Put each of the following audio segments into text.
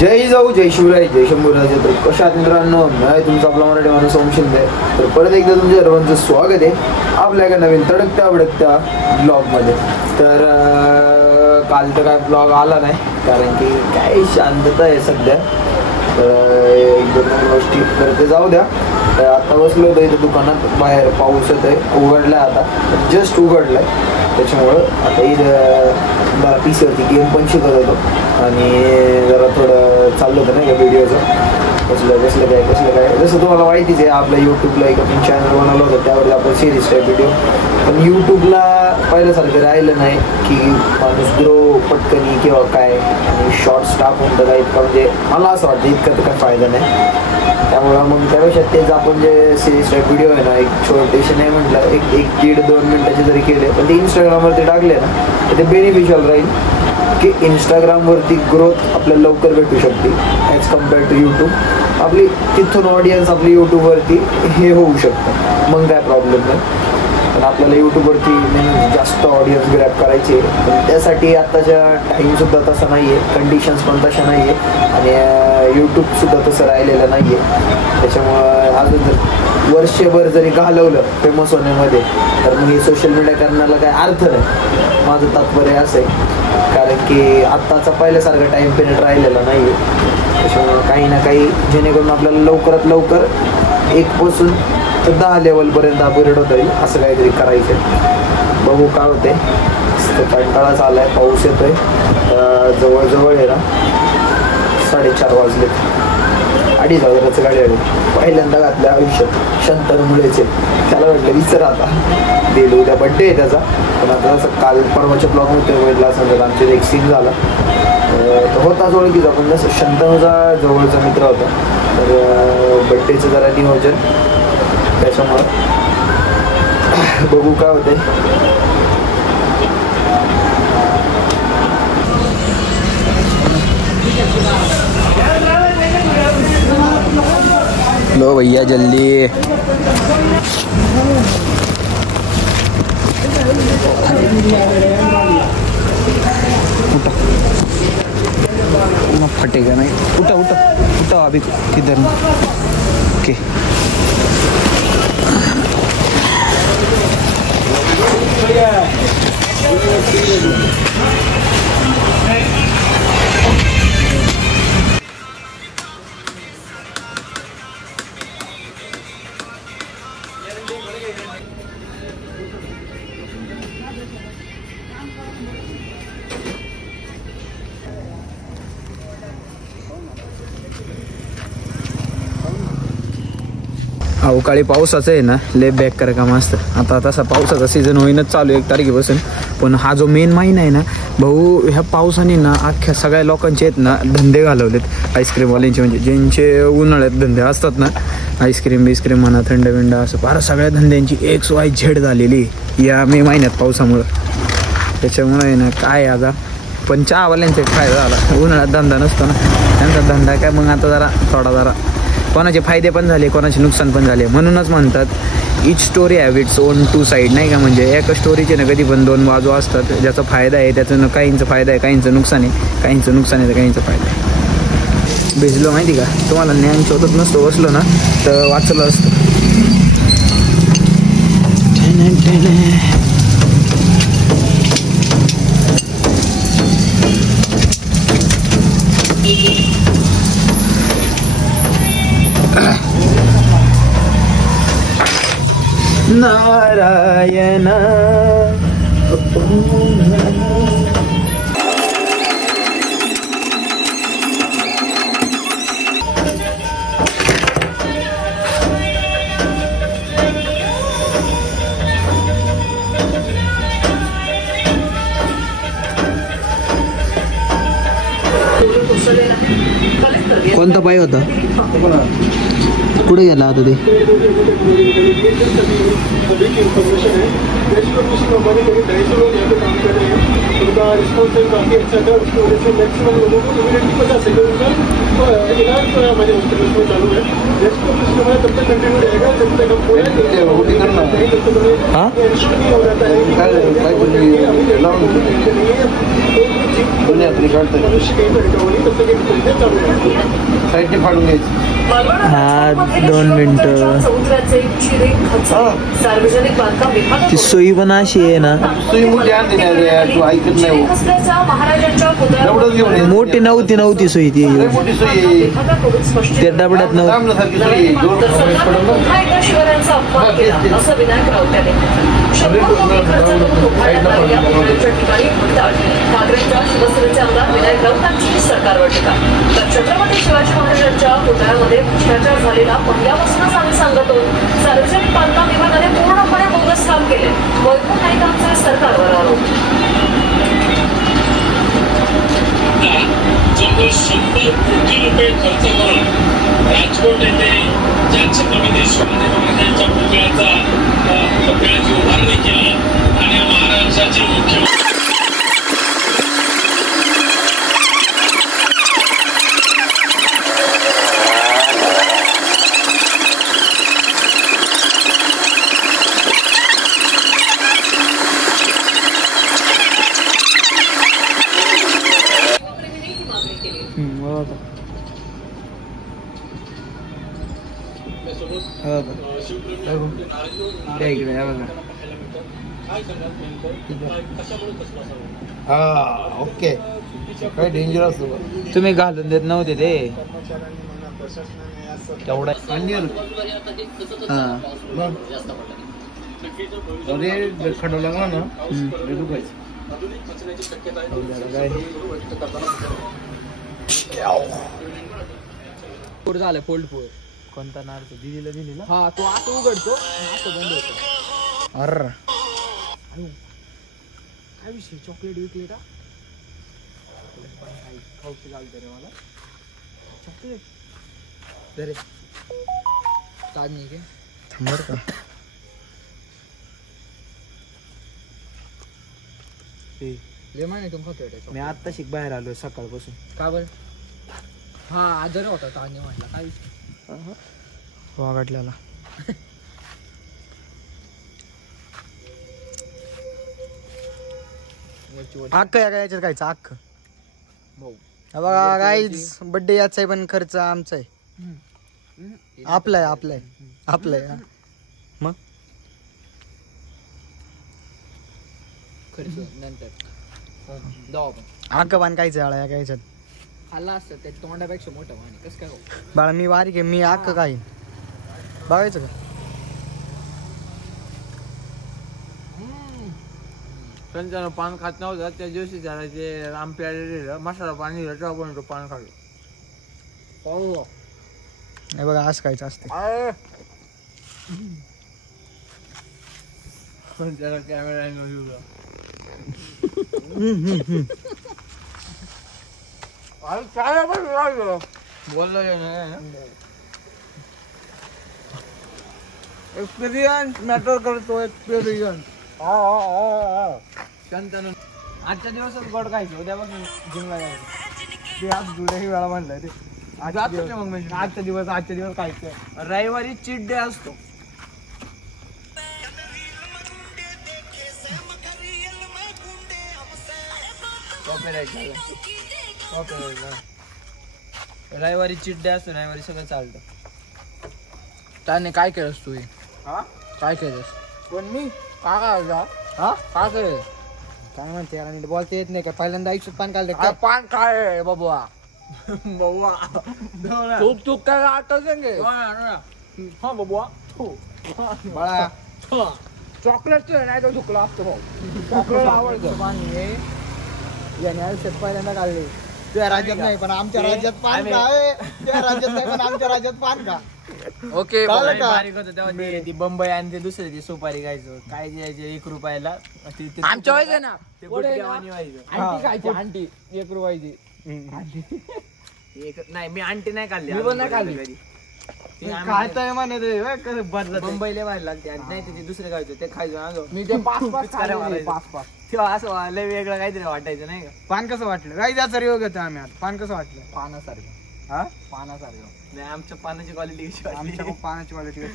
जय जाऊ जय शिवराय जय शंभूराज. तर कशा आहात मित्रांनो, मी तुमचा आपला मराठी माणूस ओम शिंदे. तर परत एकदा तुमच्या सर्वांचं स्वागत आहे आपल्या एका नवीन तडकत्या बडकत्या ब्लॉगमध्ये. तर काल तर काय ब्लॉग आला नाही कारण की काय शांतता आहे सध्या. एक दोन गोष्टी तर ते जाऊ द्या. आता बसलो होतो इथं दुकानात, बाहेर पाऊस येत आहे, उघडला आता जस्ट उघडलाय. त्याच्यामुळं आता इथं जरा पी सी वरती गेम पण शिकत होतो आणि जरा थोडं चाललं होतं ना या व्हिडिओचं कसलं काय. जसं तुम्हाला माहितीच आहे आपल्या यूट्यूबला एक आपण चॅनल बनवलं होतं, त्यावर आपण सिरीज टाईप व्हिडिओ. पण यूट्यूबला पहिल्यासारखं राहिलं नाही की माणूस ग्रो पटकनी किंवा काय आणि शॉर्ट्स टाकून तर इतका म्हणजे मला असं वाटतं इतकं तर काय फायदा नाही. त्यामुळं मग त्यापेक्षा तेच आपण जे सिरीज टाईप व्हिडिओ आहे ना, एक छोटेसे नाही म्हटलं एक 1-1.5-2 मिनटाचे जरी केले पण ते इंस्टाग्रामवरती टाकले ना तर ते बेनिफिशियल राहील की इंस्टाग्रामवरती ग्रोथ आपल्याला लवकर भेटू शकते ॲज कम्पेअर टू यूट्यूब. आपली तिथून ऑडियन्स आपली यूट्यूबवरती हे होऊ शकतं, मग काय प्रॉब्लेम नाही. पण आपल्याला यूट्यूबवरती जास्त ऑडियन्स ग्रॅब करायचे, पण त्यासाठी आत्ताच्या टाईमसुद्धा तसा नाही आहे, कंडिशन्स पण तशा नाही आहे आणि यूट्यूबसुद्धा तसं राहिलेलं नाही आहे. त्याच्यामुळं अजून जर वर्षभर जरी घालवलं फेमस होण्यामध्ये तर मग हे सोशल मीडिया करण्याला काय अर्थ नाही. माझं तात्पर्य असं आहे कारण की आत्ताचा पहिल्यासारखा टाईम पिरियड राहिलेला नाही आहे. त्याच्यामुळं काही ना काही जेणेकरून आपल्याला लवकरात लवकर 1पासून तर 10 लेवलपर्यंत अपग्रेड होता येईल असं काहीतरी करायचं आहे. बघू काय होते. कंटाळाच आला आहे, पाऊस येतो आहे, जवळजवळ आहे ना 4:30 वाजले. 2,500 गाडी आली पहिल्यांदा घातल्या आयुष्यात. शंतनमुळेच त्याला म्हटलं विचार आता देईल, उद्या बड्डे आहे त्याचा. पण आता जसं काल परवाच्या ब्लॉगमध्ये बघितलं असं तर आमच्या एक सीन झाला होताच ओळखीचा, पण जसं शंतनूचा जवळचा मित्र होता तर बड्डेचं जरा नियोजन. त्याच्यामुळं बघू काय होते. लो भैया जल्दी फटेगा नहीं. उठा उठा उठा अभी किधर ओके. अवकाळी पावसाचं आहे ना लय बेकार काम असतं. आता तसा पावसाचा सीझन होईनच चालू 1 तारखेपासून. पण हा जो मेन महिना आहे ना भाऊ, ह्या पावसाने ना अख्ख्या सगळ्या लोकांचे आहेत ना धंदे घालवलेत. आईस्क्रीमवाल्यांचे म्हणजे ज्यांचे उन्हाळ्यात धंदे असतात ना, आईस्क्रीम बिस्क्रीम म्हणा, थंड बिंड असं फार सगळ्या धंद्यांची XYZ झालेली या मे महिन्यात पावसामुळं. त्याच्यामुळे ना काय आता पण चहावाल्यांचा एक फायदा झाला. उन्हाळ्यात धंदा नसतो ना त्यांचा धंदा काय मग आता जरा कोणाचे फायदे पण झाले, कोणाचे नुकसान पण झाले. म्हणूनच म्हणतात each story have its own 2 side नाही का. म्हणजे एका स्टोरीचे ना कधी पण 2 बाजू असतात. ज्याचा फायदा आहे त्याचं काहींचं फायदा आहे, काहींचं नुकसान आहे, काहींचं नुकसान आहे तर काहींचं फायदा आहे. भिजलो माहिती का, तुम्हाला ज्ञान शोधत नसतो बसलो ना तर वाचलं असतं. नारायण कोणता पाय होता, कुठे गेला आता ते. देश को खुशी हमारे करीब 250 लोग यहाँ पे काम कर रहे हैं, उनका रिस्पॉन्स टाइम काफ़ी अच्छा था, उसकी वजह से मैक्सिमम लोगों को इमीडिएटली पता चला उनका इलाज जो है हमारे हॉस्पिटल में चालू है। देश को खुशी हमारा तब तक कंटिन्यू रहेगा जब तक हम पूरा नहीं तब तक हमें इशू नहीं हो जाता है मनुष्य कहीं पर रिकवरी तब तक प्रक्रिया चालू रहेगी। साईडने फाडून घ्यायची. हा 2 मिनिटं. सार्वजनिक बांधकाम विभागात ती सोयी पण अशी आहे ना सुई मोठी आणली नाही रे, तू ऐकत नाही हो. महाराजांच्या एवढंच घेऊन ये. मोठी नव्हती सोयी ती लय मोठी सुई आहे. विभागाकडून स्पष्ट त्या डबड्यात नव्हती. दामनासारखी सुई आहे. दोन तर सरकारनं पुन्हा एकदा शिवरायांचा अपमान केला असं विनायक राऊत यांनी म्हटलं. 100 कोटी खर्च करून उभारण्यात आलेल्या पुतळ्याच्या ठिकाणी म्हणतात ठाकरेंच्या शिवसेनेचे आमदार विनायक राऊतांची सरकारवर टीका. तर छत्रपती शिवाजी महाराजांच्या पुतळ्यामध्ये भ्रष्टाचार झालेला पहिल्यापासूनच आम्ही सांगत आहोत. सार्वजनिक बांधकाम विभागाने पूर्णपणे बोगस काम केले. वैभव नाईकांचे सरकारवर आरोप. जवळजवळ 100 कोटी रुपये खर्च करून राजकोट येथे ज्या छत्रपती शिवाजी महाराजांच्या पुतळ्याची उभारणी केली आणि महाराष्ट्राचे मुख्यमंत्री हा ओके. काय डेंजरस तुम्ही घालून देत नव्हते ते तेवढा. अरे खडा लागला ना दुखायचं. फोल्ड झालं फोल्ड कोणता नार तो दिदीला हा तो आता उघडतो असं बंद होतो. अरे काय विषय चॉकलेट विकले का खाऊची घालते रे मला चॉकलेट रे ताज नाही के थांबर का लेमन आहे तुम खातो. मी आत्ता शिक बाहेर आलोय सकाळपासून. का बरं? हा आजारी होता ताज म्हटला काय विषय वागटल्याला अख्ख या याच्यात खायचं अख्ख. बघा गाईज बर्थडे याचा आहे पण खर्च आमचा आहे. आपला आहे. मग खर्च नंतर जाऊ आपण. अख्ख पान खायचं आळा या याच्यात. खाल्ला असतं त्या तोंडापेक्षा मोठं पाणी कसं काय बाळा मी बारीक आहे मी अख्ख खाईन. बघायचं का त्यांच्यानं पान खात नव्हतं त्या दिवशी त्याला ते आम प्यायलेलं मसाला पाणी तेव्हा पण तो पान खाल्लं. हे बघा असं खायचं असते. त्याला कॅमेरा बोललो एक्सपिरियन्स मॅटर करतो. एक्सपिरियन्स शांतनु आजच्या दिवसच गोड खायचं उद्यापासून जिमला जायचं. ते आज जुड्याही वेळा म्हणलं ते आजच्या दिवस खायचं. रविवारी चीट डे असतो. रविवारी चीट डे असतो. रविवारी सगळं चालतं. त्याने काय केलंस तू? काय केलंस? पण मी काय केलं काय म्हणते याला नीट बोलता येत नाही का? पहिल्यांदा आयुष्यात पान काढलं काय पान काय बाबा तू काय आठवत हा बाबा बाळा चॉकलेट नाही तो चुकला असतो भाऊ. चॉकलेट आवडतं पान हे याने आयुष्यात पहिल्यांदा काढले. तुझ्या राज्यात नाही पण आमच्या राज्यात पान का आहे? तुझ्या राज्यात नाही पण आमच्या राज्यात पान का? ओके कळलं का? बारीक होतं तेव्हा ती बंबई आणि ते दुसरे ती सुपारी खायचं. काय द्यायचे 1 रुपयाला आमच्या व्हायचं ना ते गुटख्यावानी व्हायचं. आंटी खायची आंटी 1 रुपयाची. नाही मी आंटी नाही खाल्ली. मी पण नाही खाल्ली. काय तर म्हणे ते कसं बदलत मुंबईला बाहेर लागते आणि नाही त्याचे दुसरे खायचं ते खायचं ना मी ते 5-5 तेव्हा असं लय वेगळं काहीतरी वाटायचं नाही का. पान कसं वाटलं काही त्याचा रिओ घेतो आम्ही आता. पान कसं वाटलं? पानासारखं. हा पानासारखं नाही. आमच्या पानाची क्वालिटी कशी वाटली? आमच्या पानाची क्वालिटी कशी?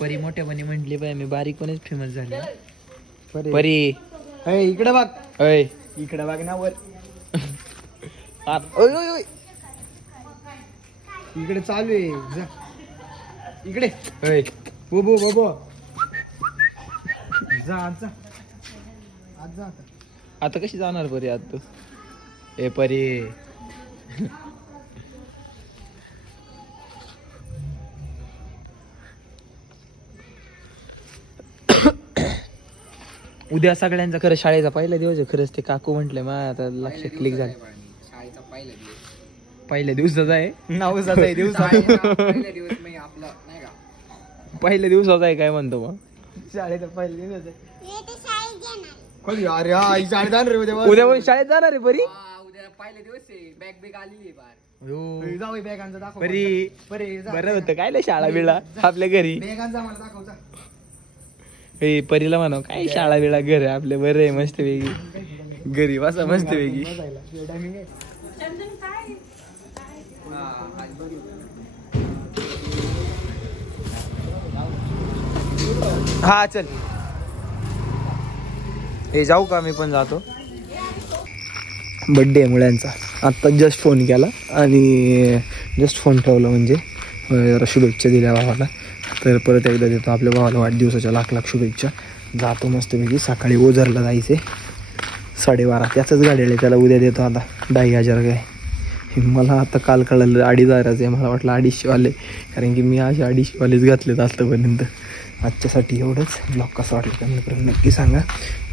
परी मोठ्यापणे म्हटली बाय मी बारीकपणेच फेमस झाले. परी इकडे बघ. अय इकडे बघ ना वर. इकडे चालू आहे जा. इकडे अय बोबो जा आज जा आता कशी जाणार परी आज तू? ए परी उद्या सगळ्यांचा खरं शाळेचा पहिला दिवस आहे. खरंच ते काकू म्हटले मग आता लक्षात क्लिक झालं. पहिल्या दिवसाचा आहे. नवसाचा आहे दिवसा. पहिल्या दिवसाचा आहे काय म्हणतो मग? शाळेचा पहिला दिवस आहे. कधी अरे हा शाळेत जाणार रे उद्या पण शाळेत जाणार आहे परी. जाऊ बॅगांचा दाखव. परी जा. बरं होतं काय नाही शाळा बिळा आपल्या घरी. बॅगांचा मला दाखव जा. ए परीला म्हणाव काय शाळा बिळा घर आहे आपल्या. बरं आहे मस्त वेगळी घरी बसा मस्त वेगळी. टायमिंग आहे. हा चल हे जाऊ का? मी पण जातो. बड्डे आहे मुलांचा. आत्ता जस्ट फोन केला आणि जस्ट फोन ठेवला म्हणजे जरा शुभेच्छा दिल्या भावाला. तर परत एकदा देतो आपल्या भावाला वाढदिवसाच्या लाख शुभेच्छा. जातो मस्तपैकी. सकाळी ओझरला जायचे 12:30. त्याचंच गाडी त्याला उद्या देतो आता 2,500 काय. मला आता काल कळलं 2,500 आहे. मला वाटलं 250वाले कारण की मी असे 250वालेच घातलेत आतापर्यंत. आजच्यासाठी एवढंच. ब्लॉग कसा वाटलं त्यामुळे नक्की सांगा.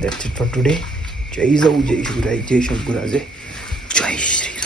That's it for today. जय जाऊ जय शिवराय जय शंभूराजे जय श्री